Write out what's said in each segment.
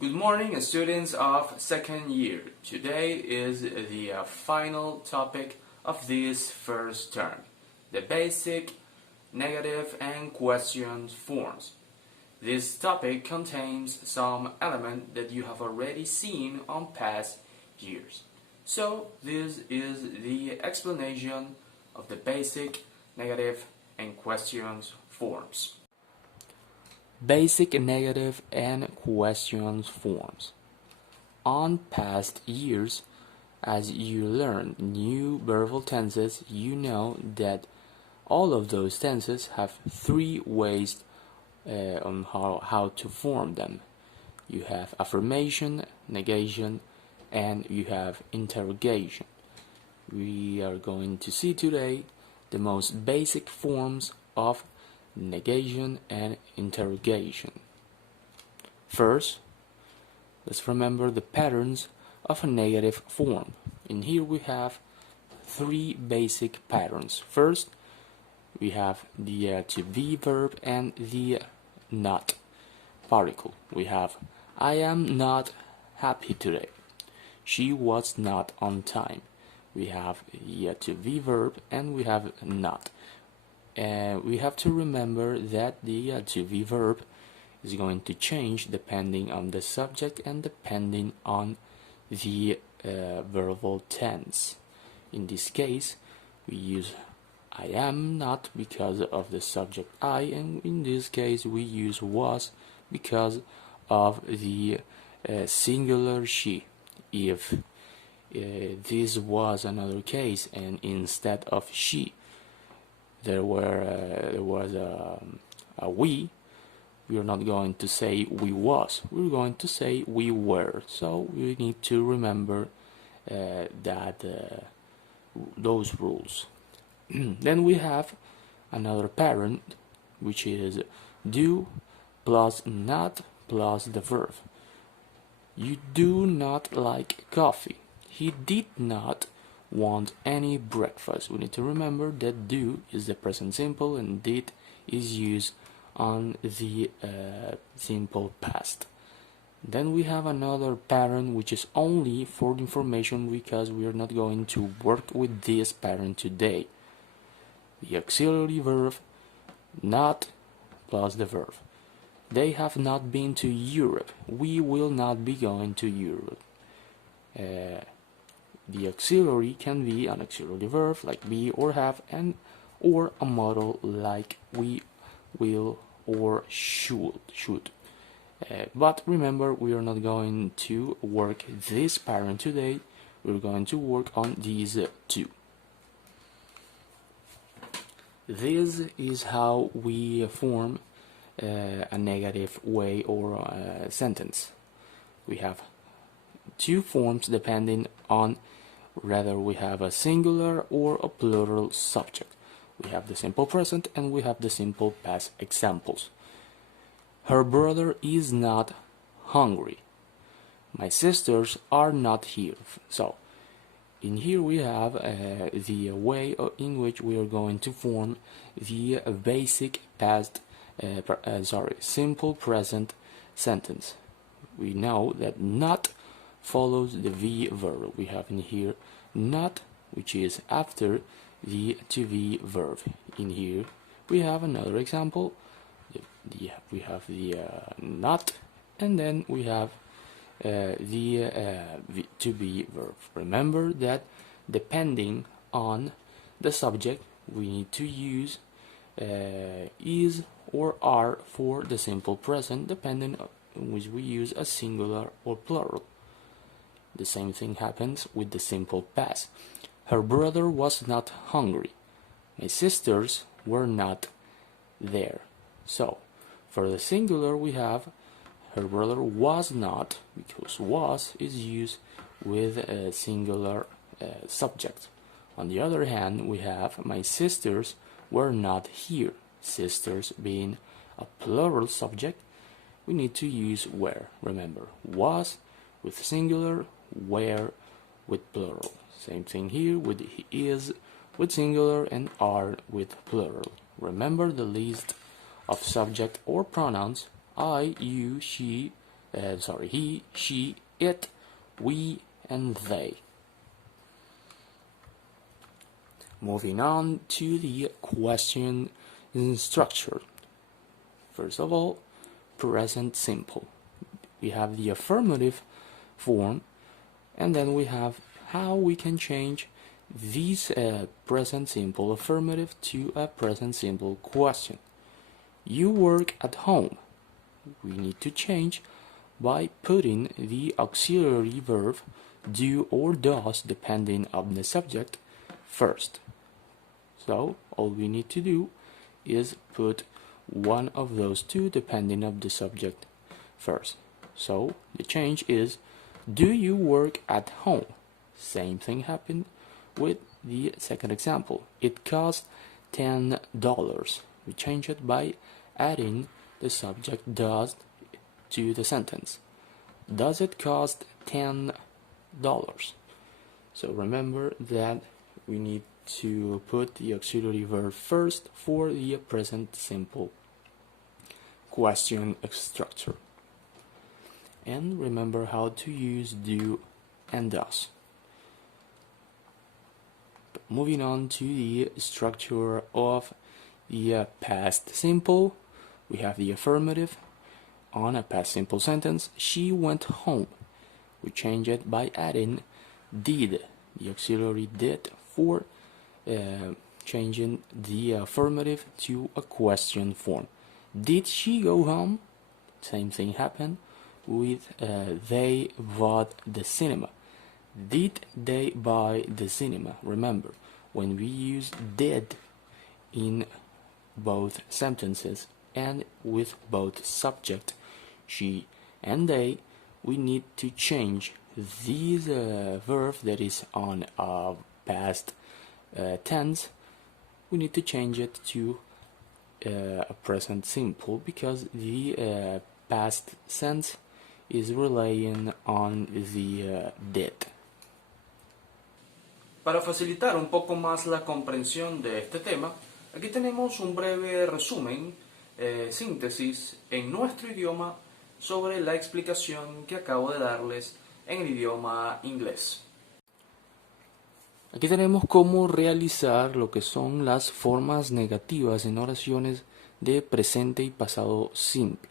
Good morning, students of second year. Today is the final topic of this first term, the basic, negative, and question forms. This topic contains some elements that you have already seen on past years. So this is the explanation of the basic, negative, and questions forms. Basic negative and questions forms. On past years, as you learn new verbal tenses, you know that all of those tenses have three ways on how to form them. You have affirmation, negation, and you have interrogation. We are going to see today the most basic forms of negation and interrogation. First, let's remember the patterns of a negative form. In here we have three basic patterns. First, we have the to be verb and the not particle. We have I am not happy today. She was not on time. We have the to be verb and we have not. We have to remember that the to be verb is going to change depending on the subject and depending on the verbal tense. In this case, we use I am not because of the subject I, and in this case we use was because of the singular she. If this was another case and instead of she there was a we are not going to say we was, we're going to say we were. So we need to remember those rules. Then we have another pattern, which is do plus not plus the verb. You do not like coffee. He did not want any breakfast. We need to remember that do is the present simple and did is used on the simple past. Then we have another pattern which is only for information because we are not going to work with this pattern today. The auxiliary verb not plus the verb. They have not been to Europe. We will not be going to Europe. The auxiliary can be an auxiliary verb like be or have, and or a modal like we, will, or should. But remember, we are not going to work this pattern today. We're going to work on these two. This is how we form a negative way or a sentence. We have two forms depending on whether we have a singular or a plural subject. We have the simple present and we have the simple past examples. Her brother is not hungry. My sisters are not here. So, in here we have the way in which we are going to form the basic simple present sentence. We know that not follows the be verb. We have in here not, which is after the to be verb. In here we have another example. We have the not, and then we have the to be verb. Remember that depending on the subject we need to use is or are for the simple present, depending on which we use a singular or plural. The same thing happens with the simple past. Her brother was not hungry. My sisters were not there. So, for the singular we have her brother was not, because was is used with a singular subject. On the other hand, we have my sisters were not here. Sisters being a plural subject, we need to use were. Remember, was with singular, were with plural. Same thing here with is with singular and are with plural. Remember the list of subject or pronouns I, you, she, he, she, it, we, and they. Moving on to the question structure. First of all, present simple. We have the affirmative form, and then we have how we can change this present simple affirmative to a present simple question. You work at home. We need to change by putting the auxiliary verb do or does depending on the subject first. So all we need to do is put one of those two depending on the subject first. So the change is, do you work at home? Same thing happened with the second example. It cost $10. We change it by adding the subject does to the sentence. Does it cost $10? So remember that we need to put the auxiliary verb first for the present simple question structure. And remember how to use do and does. But moving on to the structure of the past simple, we have the affirmative. On a past simple sentence, she went home. We change it by adding did, the auxiliary did, for changing the affirmative to a question form. Did she go home? Same thing happened with they bought the cinema. Did they buy the cinema? Remember, when we use did in both sentences and with both subject, she and they, we need to change this verb that is on a past tense. We need to change it to a present simple because the past tense is relying on the did. Para facilitar un poco más la comprensión de este tema, aquí tenemos un breve resumen, síntesis en nuestro idioma sobre la explicación que acabo de darles en el idioma inglés. Aquí tenemos cómo realizar lo que son las formas negativas en oraciones de presente y pasado simple.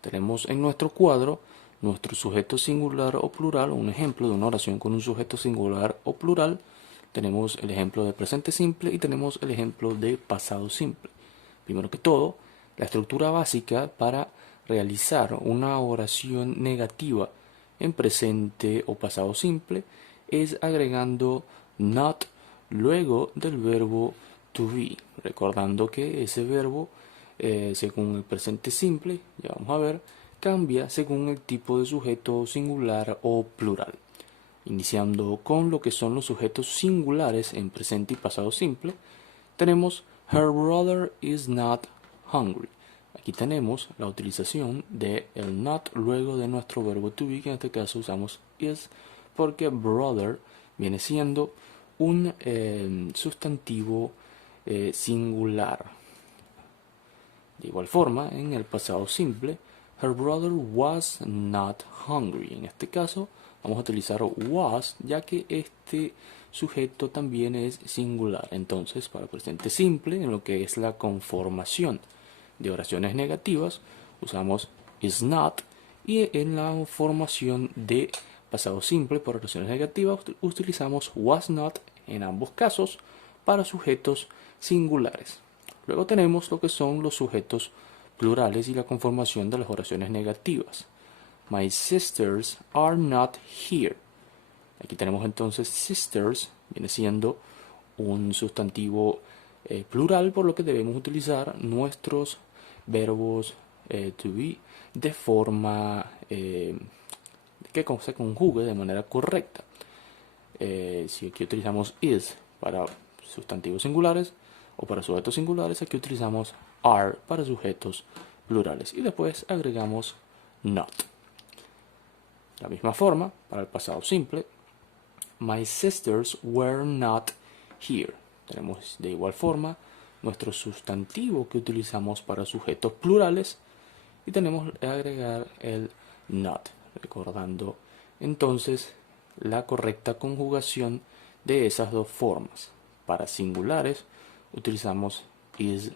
Tenemos en nuestro cuadro nuestro sujeto singular o plural, un ejemplo de una oración con un sujeto singular o plural. Tenemos el ejemplo de presente simple y tenemos el ejemplo de pasado simple. Primero que todo, la estructura básica para realizar una oración negativa en presente o pasado simple es agregando not luego del verbo to be, recordando que ese verbo según el presente simple, ya vamos a ver, cambia según el tipo de sujeto singular o plural. Iniciando con lo que son los sujetos singulares en presente y pasado simple, tenemos her brother is not hungry. Aquí tenemos la utilización de el not luego de nuestro verbo to be, que en este caso usamos is, porque brother viene siendo un sustantivo singular. De igual forma, en el pasado simple, her brother was not hungry. En este caso, vamos a utilizar was, ya que este sujeto también es singular. Entonces, para presente simple, en lo que es la conformación de oraciones negativas, usamos is not, y en la formación de pasado simple para oraciones negativas utilizamos was not en ambos casos para sujetos singulares. Luego tenemos lo que son los sujetos plurales y la conformación de las oraciones negativas. My sisters are not here. Aquí tenemos entonces sisters, viene siendo un sustantivo plural, por lo que debemos utilizar nuestros verbos to be de forma que se conjugue de manera correcta. Si aquí utilizamos is para sustantivos singulares o para sujetos singulares, aquí utilizamos are para sujetos plurales y después agregamos not. De la misma forma, para el pasado simple, my sisters were not here. Tenemos de igual forma nuestro sustantivo que utilizamos para sujetos plurales y tenemos que agregar el not, recordando entonces la correcta conjugación de esas dos formas. Para singulares utilizamos is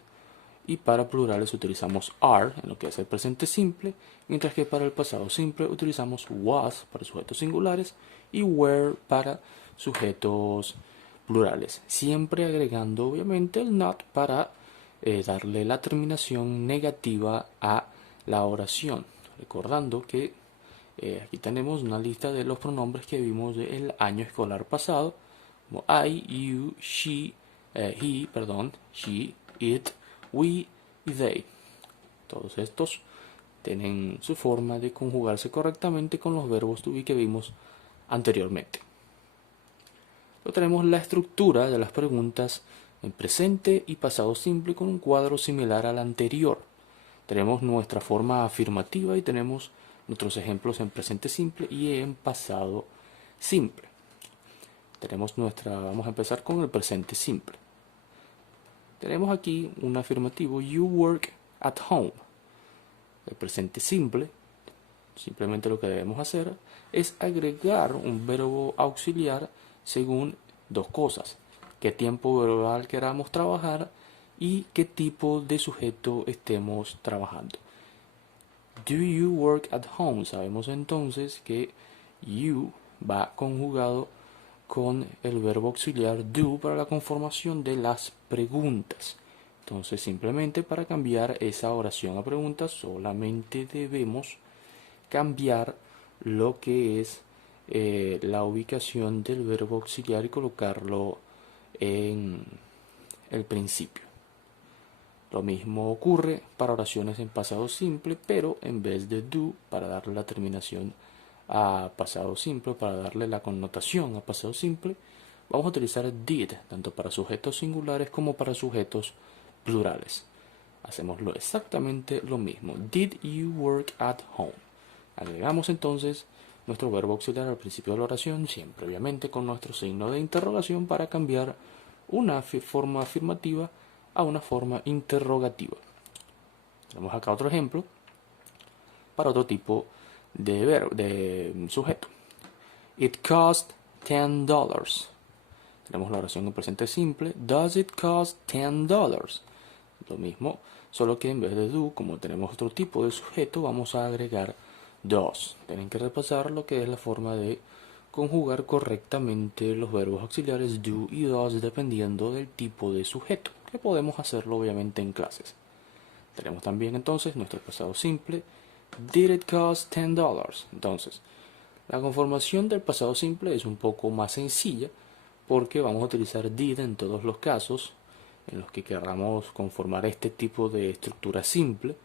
y para plurales utilizamos are en lo que es el presente simple, mientras que para el pasado simple utilizamos was para sujetos singulares y were para sujetos plurales, siempre agregando obviamente el not para darle la terminación negativa a la oración, recordando que aquí tenemos una lista de los pronombres que vimos del año escolar pasado, como I, you, she, he, it, we y they. Todos estos tienen su forma de conjugarse correctamente con los verbos to be que vimos anteriormente. Luego tenemos la estructura de las preguntas en presente y pasado simple con un cuadro similar al anterior. Tenemos nuestra forma afirmativa y tenemos nuestros ejemplos en presente simple y en pasado simple. Vamos a empezar con el presente simple. Tenemos aquí un afirmativo, you work at home. El presente simple, simplemente lo que debemos hacer es agregar un verbo auxiliar según dos cosas: qué tiempo verbal queramos trabajar y qué tipo de sujeto estemos trabajando. Do you work at home? Sabemos entonces que you va conjugado con el verbo auxiliar do para la conformación de las preguntas. Entonces simplemente para cambiar esa oración a pregunta solamente debemos cambiar lo que es la ubicación del verbo auxiliar y colocarlo en el principio. Lo mismo ocurre para oraciones en pasado simple, pero en vez de do, para darle la terminación a pasado simple, para darle la connotación a pasado simple, vamos a utilizar did, tanto para sujetos singulares como para sujetos plurales. Hacemos exactamente lo mismo. Did you work at home? Agregamos entonces nuestro verbo auxiliar al principio de la oración, siempre obviamente con nuestro signo de interrogación para cambiar una forma afirmativa a una forma interrogativa. Tenemos acá otro ejemplo para otro tipo de sujeto. It cost $10. Tenemos la oración en presente simple. Does it cost $10? Lo mismo, solo que en vez de do, como tenemos otro tipo de sujeto, vamos a agregar does. Tienen que repasar lo que es la forma de conjugar correctamente los verbos auxiliares do y does dependiendo del tipo de sujeto, que podemos hacerlo obviamente en clases. Tenemos también entonces nuestro pasado simple. Did it cost $10? Entonces, la conformación del pasado simple es un poco más sencilla porque vamos a utilizar did en todos los casos en los que queramos conformar este tipo de estructura simple,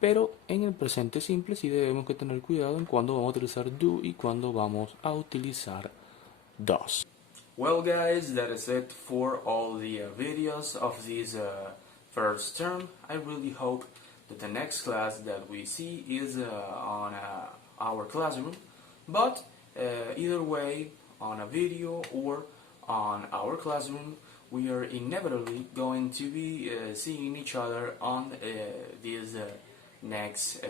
pero en el presente simple sí debemos que tener cuidado en cuándo vamos a utilizar do y cuándo vamos a utilizar does. Well guys, that is it for all the videos of this first term. I really hope that the next class that we see is on our classroom, but either way, on a video or on our classroom, we are inevitably going to be seeing each other on this next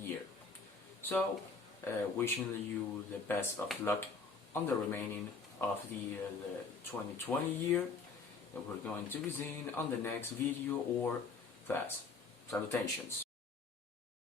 year. So, wishing you the best of luck on the remaining of the 2020 year that we're going to be seeing on the next video or class. Salutations.